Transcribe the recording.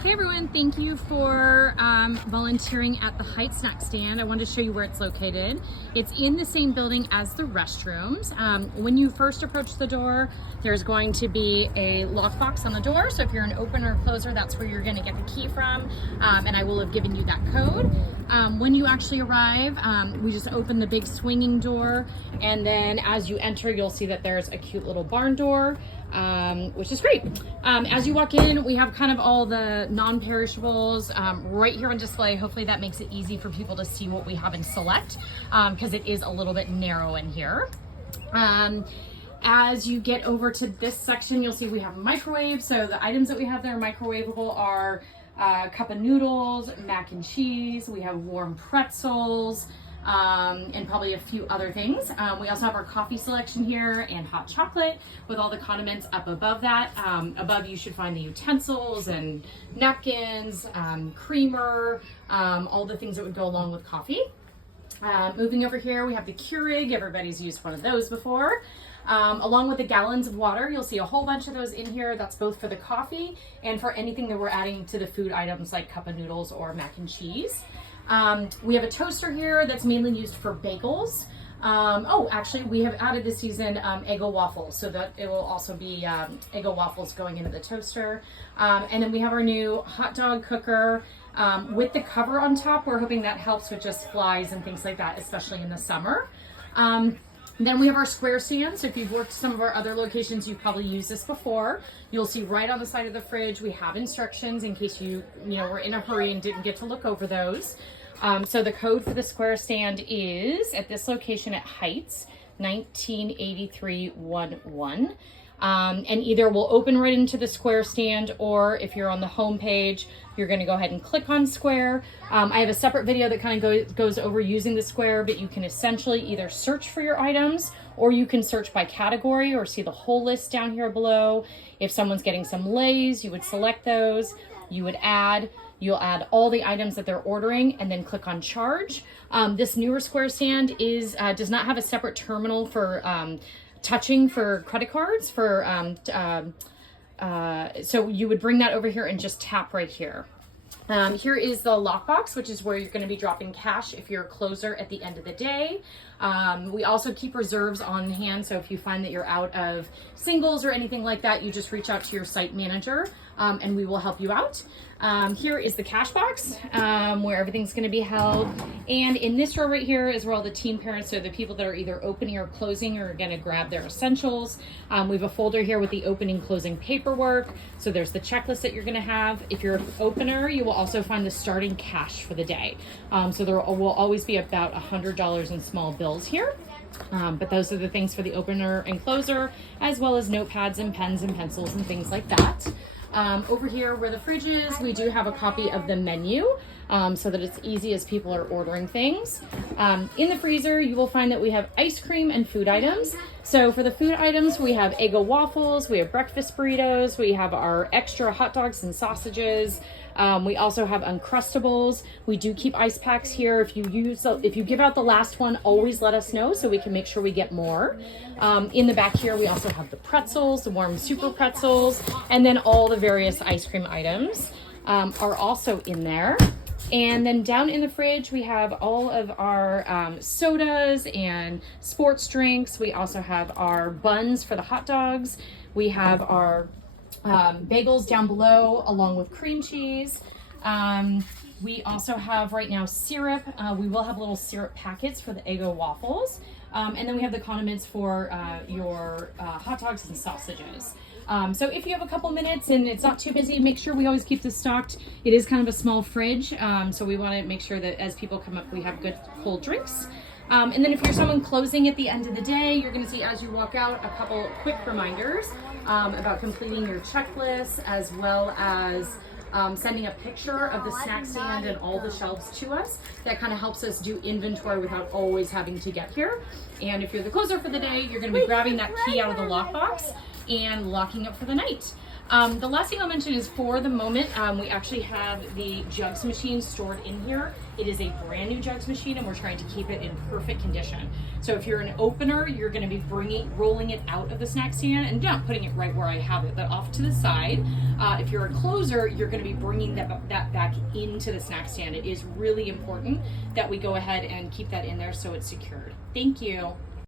Hey everyone, thank you for volunteering at the Heights snack stand. I wanted to show you where it's located. It's in the same building as the restrooms. When you first approach the door, there's going to be a lockbox on the door. So if you're an opener or closer, that's where you're gonna get the key from. And I will have given you that code. When you actually arrive, we just open the big swinging door. And then as you enter, you'll see that there's a cute little barn door. Which is great. As you walk in, we have kind of all the non-perishables right here on display. Hopefully that makes it easy for people to see what we have in select because it is a little bit narrow in here. As you get over to this section, you'll see we have a microwave. So the items that we have there microwavable are cup of noodles, mac and cheese. We have warm pretzels. And probably a few other things. We also have our coffee selection here and hot chocolate with all the condiments up above that. Above you should find the utensils and napkins, creamer, all the things that would go along with coffee. Moving over here, we have the Keurig. Everybody's used one of those before. Along with the gallons of water, you'll see a whole bunch of those in here. That's both for the coffee and for anything that we're adding to the food items like cup of noodles or mac and cheese. We have a toaster here that's mainly used for bagels. Actually, we have added this season Eggo waffles, so that it will also be Eggo waffles going into the toaster. And then we have our new hot dog cooker with the cover on top. We're hoping that helps with just flies and things like that, especially in the summer. Then we have our square stand. So if you've worked some of our other locations, you've probably used this before. You'll see right on the side of the fridge, we have instructions in case you were in a hurry and didn't get to look over those. So the code for the square stand is, at this location at Heights, 198311. And either we'll open right into the square stand, or if you're on the home page, you're going to go ahead and click on square. I have a separate video that kind of goes over using the square, but you can essentially either search for your items, or you can search by category or see the whole list down here below. If someone's getting some Lay's, you would select those. You'll add all the items that they're ordering and then click on charge. This newer square stand does not have a separate terminal for touching for credit cards. So you would bring that over here and just tap right here. Here is the lockbox, which is where you're going to be dropping cash if you're a closer at the end of the day. We also keep reserves on hand, so if you find that you're out of singles or anything like that, you just reach out to your site manager and we will help you out. Here is the cash box where everything's going to be held. And in this row right here is where all the team parents, so the people that are either opening or closing, are going to grab their essentials. We have a folder here with the opening closing paperwork. So there's the checklist that you're going to have. If you're an opener, you will also find the starting cash for the day. So there will always be about $100 in small bills here. But those are the things for the opener and closer, as well as notepads and pens and pencils and things like that. Over here where the fridge is, we do have a copy of the menu so that it's easy as people are ordering things. In the freezer, you will find that we have ice cream and food items. So for the food items, we have Eggo waffles, we have breakfast burritos, we have our extra hot dogs and sausages. We also have Uncrustables. We do keep ice packs here. If you give out the last one, always let us know so we can make sure we get more. In the back here, we also have the pretzels, the warm super pretzels, and then all the various ice cream items are also in there. And then down in the fridge, we have all of our sodas and sports drinks. We also have our buns for the hot dogs. We have our bagels down below along with cream cheese. We also have right now syrup. We will have little syrup packets for the Eggo waffles. And then we have the condiments for your hot dogs and sausages. So if you have a couple minutes and it's not too busy, make sure we always keep this stocked. It is kind of a small fridge, so we want to make sure that as people come up, we have good cold drinks. And then if you're someone closing at the end of the day, you're going to see as you walk out a couple quick reminders about completing your checklist, as well as sending a picture of the snack stand and all the shelves to us. That kind of helps us do inventory without always having to get here. And if you're the closer for the day, you're going to be grabbing that key out of the lockbox and locking up for the night. The last thing I'll mention is for the moment, we actually have the jugs machine stored in here. It is a brand new jugs machine and we're trying to keep it in perfect condition. So if you're an opener, you're gonna be rolling it out of the snack stand and not putting it right where I have it, but off to the side. If you're a closer, you're gonna be bringing that back into the snack stand. It is really important that we go ahead and keep that in there so it's secured. Thank you.